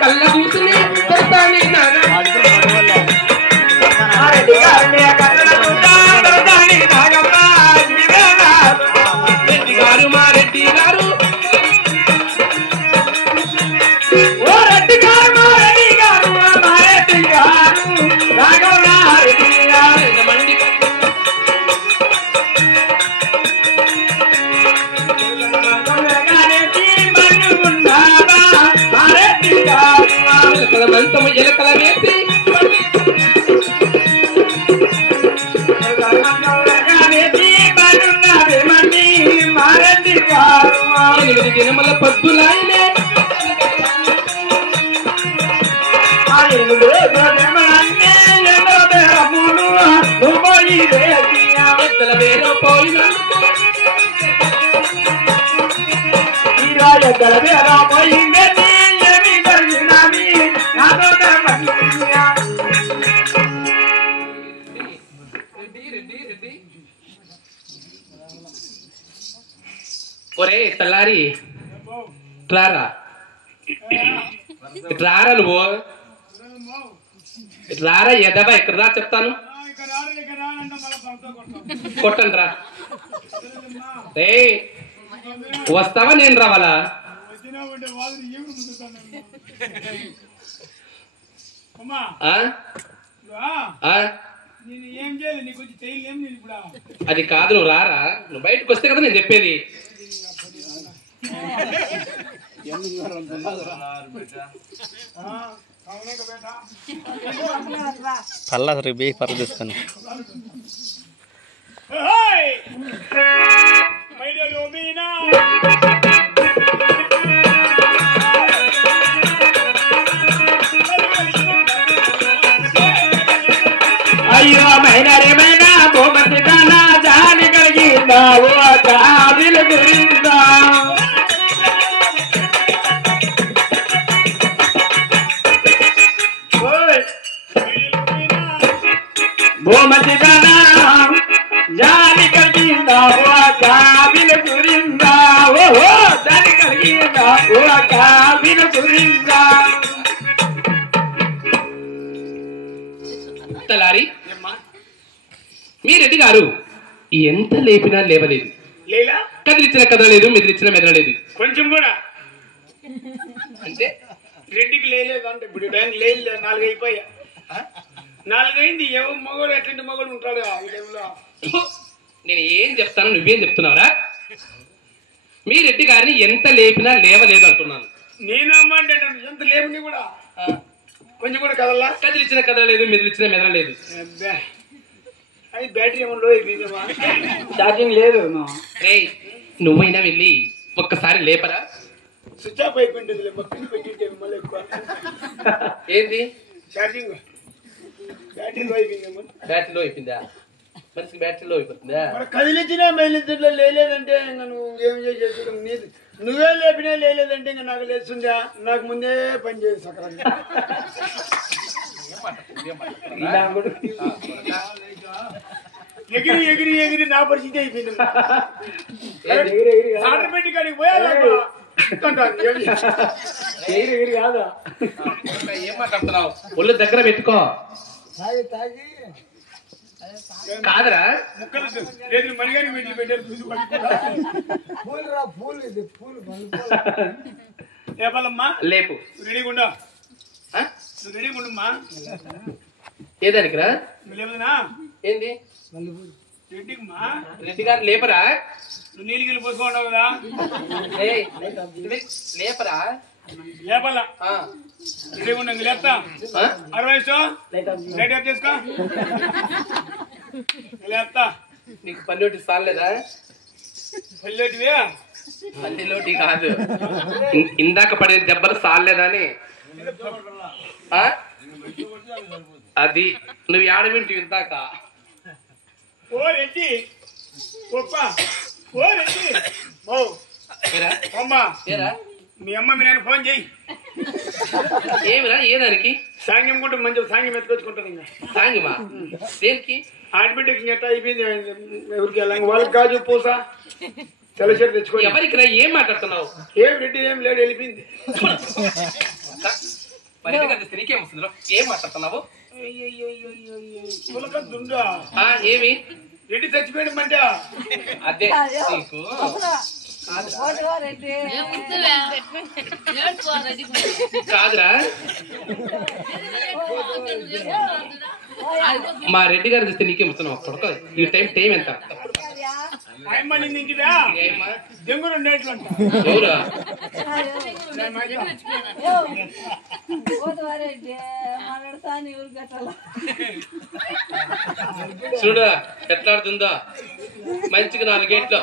కళ్ళ చూసుని దొరసాని రెడ్డి గారు మా రెడ్డి గారు ఓ రెడ్డి గారు మా రెడ్డి గారు మా రెడ్డి గారు రాఘవ రెడ్డి గారు మండి మంతము ఎలకల వేసి ఎనిమిది దినముల పొద్దులాయనే ఎద్దల వేలో పోయినందుకు ఒరే తల్లారి ఇట్లారా ఇట్లారా నువ్వు ఇట్లారా ఎదవా ఇక్కడ రా చెప్తాను కొట్టండి రా రే వస్తావా నేను రావాలా అది కాదు నువ్వు రారా నువ్వు బయటకు వస్తే కదా నేను చెప్పేది పల్లా రేపు పర్వ తీసుకొని అయ్యో మైనా రే మైనా బొమ్మతి దానా జాని కలిగిందా ఓ కావిలు గురిందా బొమ్మతి దానా జాని కలిగిందా ఓ కావిలు గురిందా ఓ జాని కలిగిందా ఓ కావిలు గురిందా తలారి మీ రెడ్డి గారు ఎంత లేపినా లేవలేదు కదిలిచ్చిన కదలలేదు మెదిలిచ్చిన మెదలలేదు కొంచెం కూడా అంటే రెడ్డికి లేదు అంటే ఇప్పుడు లేదు 4 అయిపోయా 4 అయింది ఎవరు మగోడు ఎట్లాంటి మగోడు ఉంటాడు ఈ టైంలో నేను ఏం చెప్తాను నువ్వేం చెప్తున్నావురా మీ రెడ్డి గారిని ఎంత లేపినా లేవలేదు అంటున్నాను నేను అమ్మంటే ఎంత లేపుని కూడా కొంచెం కూడా కదల్లా కదిలిచ్చిన కదలలేదు మెదిలిచ్చిన మెదలలేదు అది బ్యాటరీ ఏమో అయిపోయిందమ్మా ఛార్జింగ్ లేదు రే నువ్వైనా వెళ్ళి ఒక్కసారి లేపరా స్విచ్ ఆఫ్ అయిపోయింది పెట్టింటే మళ్ళీ ఎక్కువ ఏంది ఛార్జింగ్ బ్యాటరీలో అయిపోయిందమ్మా బ్యాటరీలో అయిపోయిందా మనిషికి బ్యాటరీలో అయిపోతుందా కదిలించినా మెదిలించట్లో లేదంటే ఇంకా నువ్వు ఏం చేసేది నువ్వే లేపినా లేదంటే ఇంకా నాకు లేస్తుందా నాకు ముందే పని చేయదు సకరంగా ఎగిరి ఎగిరి ఎగిరి నా పరిస్థితి అయిపోయింది పెట్టి కాడికి పోయాలి ఎగిరి కాదా ఏం మాట్లాడుతున్నావు ఒళ్ళు దగ్గర పెట్టుకో కాదరా ముక్కలు మణిగారి పెట్టి పెట్టారు లేపాలమ్మా లేపు రెడీగా ఉండా రెడీగా ఉండమ్మా ఏదానికి రా లేపదనా ఏంది రెడ్డికమ్మా రెడ్డి గారు లేపరా నువ్వు నీళ్ళు గిల్లి పోసుకున్నావు కదా లేపరా లేపాలా రెడీగా ఉండ లేపుతా 60 లైట్ ఆఫ్ చేసుకో లేపుతా నీకు పల్లెటి సాలేదా పల్లెటివే పల్లెలోటి కాదు ఇందాక పడే దెబ్బలు సాలేదా అని అది నువ్వు ఏడవింటి ఇందాక ఓ రెడ్డి గొప్ప ఓ రెడ్డి అమ్మా మీ అమ్మ మీ నాన్న ఫోన్ చేయి ఏమిరా ఏదానికి సాంగ్యం కూడా మంచి సాంగ్యం ఎత్తుకొచ్చుకుంటాను ఇంకా సాంగమా దేనికి ఆడబిడ్డకి ఎట్లా అయిపోయింది ఎవరికి వెళ్ళాలి వాళ్ళకి గాజు పూస తెల్లచీర తెచ్చుకో ఎవరికి రా ఏం మాట్లాడుతున్నావు ఏం రెడ్డి ఏం లేడు వెళ్ళిపోయింది మరి ఎందుకంటే నీకేం వస్తుందో ఏం మాట్లాడుతున్నావు? ఏమి రెడ్డి చచ్చిపోయడం అంటే అదే నీకు కాదురా. మా రెడ్డి గారు చూస్తే నీకేం వస్తున్నావు? కొడుకు ఈ టైం ఎంత? దెంగులు ఉండేట్లంట. ఎవరా? చూడు ఎట్లాడుతుందో మంచిగా 4 గేట్లు.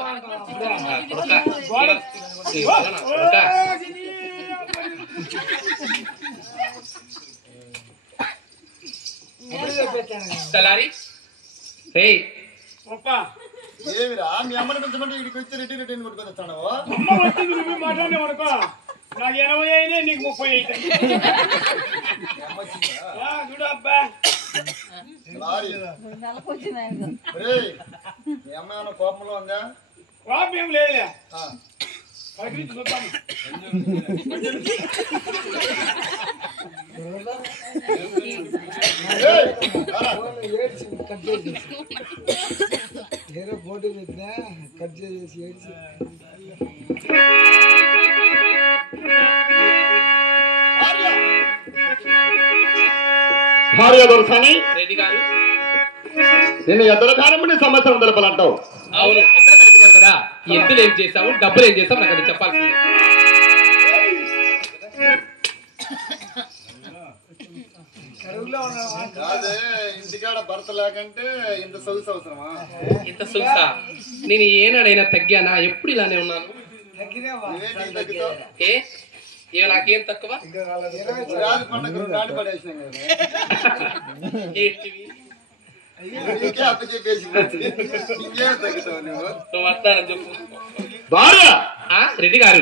తలారి ఏమిరా మీ అమ్మని పెంచమంటే ఇక్కడికి వచ్చి రెడ్డి రెడ్డిని కొట్టుకొస్తాను. అమ్మ వచ్చింది నువ్వు మాట్లాడినావు అనుకో, నాకు 80 అయినా నీకు 30 అవుతాయి. చూడు అబ్బా మీ అమ్మ ఏమన్నా కోపంలో ఉందా? కోపం ఏం లేదులే. చూద్దాం. ఫోటో పెట్టినా కట్ చేసి ఏడ్చి రెడ్డి గారు నేను ఎద్దల కారమని సంవత్సరం తెలపాలంటావు. అవును కదా. ఎద్దులు ఏం చేసావు, డబ్బులు ఏం చేసావు నాకు అది చెప్పాల్సింది. కాదే ఇంటికాడ భర్త లేకంటే ఇంత సొగుసు అవసరమా? ఇంత సొగుసా? నేను ఏనాడైనా తగ్గానా? ఎప్పుడు ఇలానే ఉన్నాను. ఏ నాకేం తక్కువ? పండుగ 2 నాడు పడేసినాం అప్పచెప్పేసి ఇంకేం తగ్గుతావు నువ్వు? నువ్వు వస్తానని చెప్పు. రెడ్డి గారు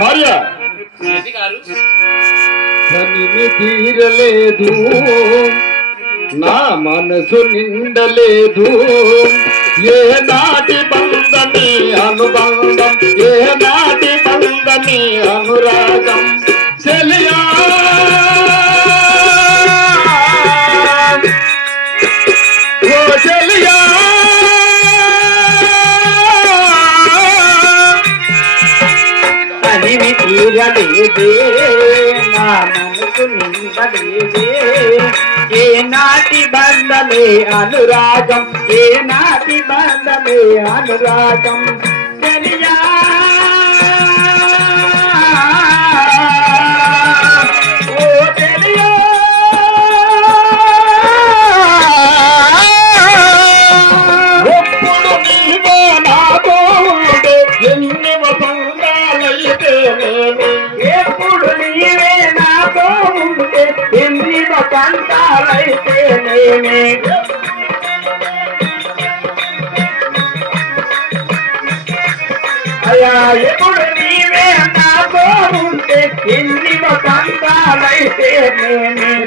భార్య రెడ్డి గారు కనిమి తీరలేదు, నా మనసు నిండలేదు. ఏ నాటి బంధని అనుబంధం, ఏ నాటి బంధని అనురాగం. చెలియా ఓ చెలియా కనిమి తీరలేదే, నా మనసు నిండలేదే. ఏ నాటి బంధమే అనురాగం, ఏ నాటి బంధమే అనురాగం. చెలియా ఓ చెలియా ఎప్పుడు నీవో నాతో ఉంటే ఎన్ని వసంతాలైతేనేమి. ఎప్పుడు నీవే నాతో ఉంటే ఎన్ని వసంతాలైతేనేమి. అయ్యా ఎప్పుడు నీవే నాతో ఉంటే ఎన్ని వసంతాలైతేనేమి.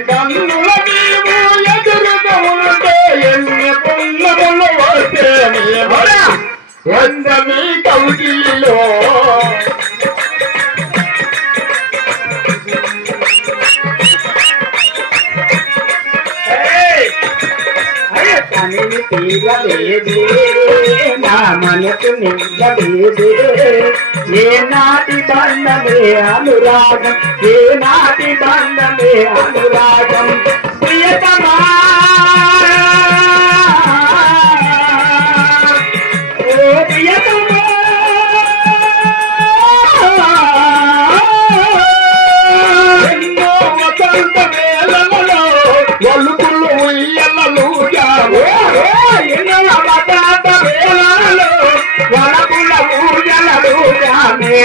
కన్నుల నీవు ఎదురుగా ఉంటే ఎన్ని పుల్లములు వస్తేనేమి. ఎందనీ కౌగిలిలో కనిమి తీరలేదే, నా మనసు నిండలేదే. ఏ నాటి బంధమే అనురాగం, ఏ నాటి బంధమే అనురాగం. ప్రియతమా ఓ ప్రియతమా ఎన్నో వసంత వేళలలో ఒలుకులు ఉయ్యలలు ఎన్నో వసంత వేళలలో వలపుల ఊయలలు జామే.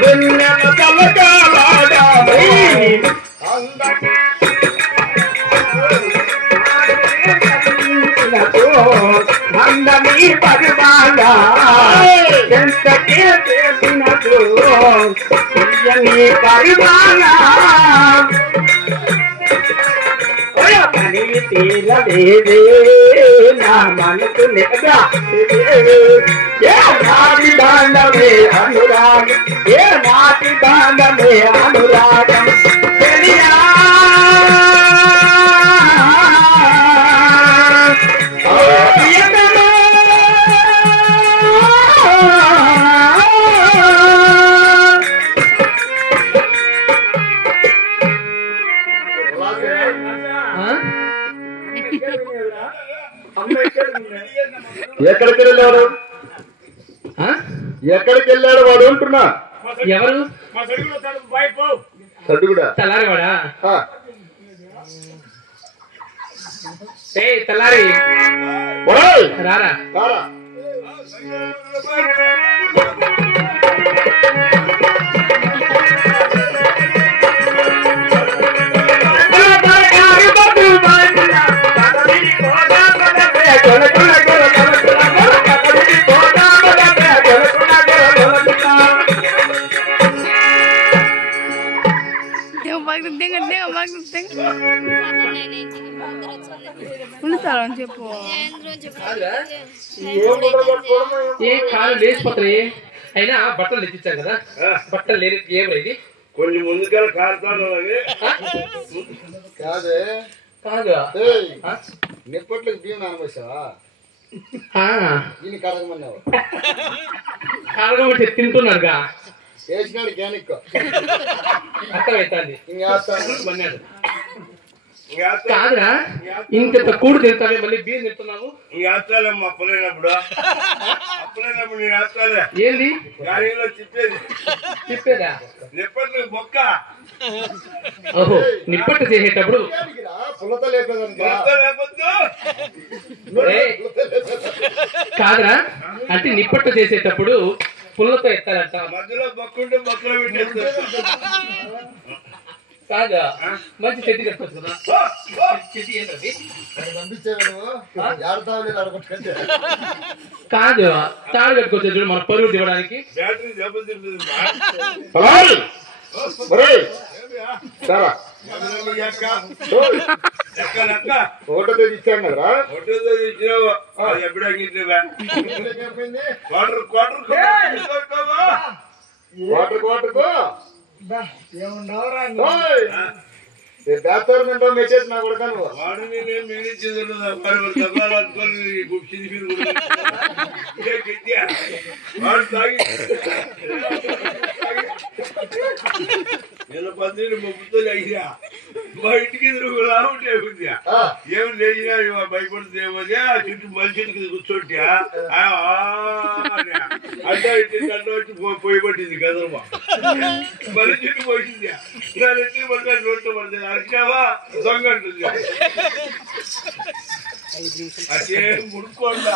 వెన్నెల తలకాలాడాము. అందమీ పరిమాణ ఎంత చేసిన తీయని పరిమాణ పని తీరలేదే నా మనసు నిగా ఏ నాటి బాంధమే అనురాగం ఏ నాటి బాంధమే అనురాగం తెలియా ఎక్కడికి వెళ్ళాడు ఎక్కడికి వెళ్ళాడు వాడు అంటున్నా ఎవరు సడ్డుగుడా తెల్లారివాడా తెల్లారి రారా చెప్పు ఏ కాలు లేచిపోతాయి అయినా బట్టలు తెచ్చిచ్చాను కదా బట్టలు లేని ఏమైంది కొన్ని ముందుకెళ్ళి కారుతాను కాదే కాదు నిప్పట్లకు బియ్యం నానబోసావా దీన్ని కడగమన్నావు కడగబట్టి తింటున్నాడుగా వేసినాడు గ్యానిక్ అర్థమవుతుంది ఇంకేస్తాను కాదురా ఇంత కూడు తింటావే మళ్ళీ బియ్యం తింటున్నావు ఇంకేస్తాలేమ్మా అప్పలేనప్పుడు అప్పలేనప్పుడు నేను వేస్తాలే ఏంది గాలిలో తిప్పేదా నిప్పట్లు బొక్క ఓహో నిప్పట్టు చేసేటప్పుడు పుల్లతో లేపేదానికి లేపొద్దు కాదురా అంటే నిప్పట్టు చేసేటప్పుడు పుల్లతో ఎత్తాలంట మధ్యలో బొక్కుంటే బొక్కలో పెట్టేస్తారు కాదా మంచి చెట్టు కట్టుకోవచ్చు కదా చెట్టు ఏంటది కాదు తాడు కట్టుకోవచ్చు చూడు మన పరుగు దిగడానికి బ్యాటరీ దెబ్బతింటుంది ఫోటోతో ఇచ్చాను కదా ఫోటోతో ఇచ్చినావు అది ఎప్పుడు అంగిట్లేవా క్వార్టర్ కోటకు ఏముండవరా మెసేజ్ నా కొడక నువ్వు వాడు నేనేం మిగిలించేది డబ్బాలు అనుకోని వాడు తాగి నేను 12 అయినా మా ఇంటికి ఎదురుగా ఉంటే ఏమి లేచినా భయపడుతుందేమో చుట్టూ మనిషి ఇంటికి కూర్చోంటే అంటే ఇంటి వచ్చి పోయబట్టింది కదమ్మా మనిషి చుట్టూ పోయింది దాని ఇంటికి పడతాను నోట్లో పడుతుంది అరిచావా దొంగ అంటుంది అదే ముడుకోండి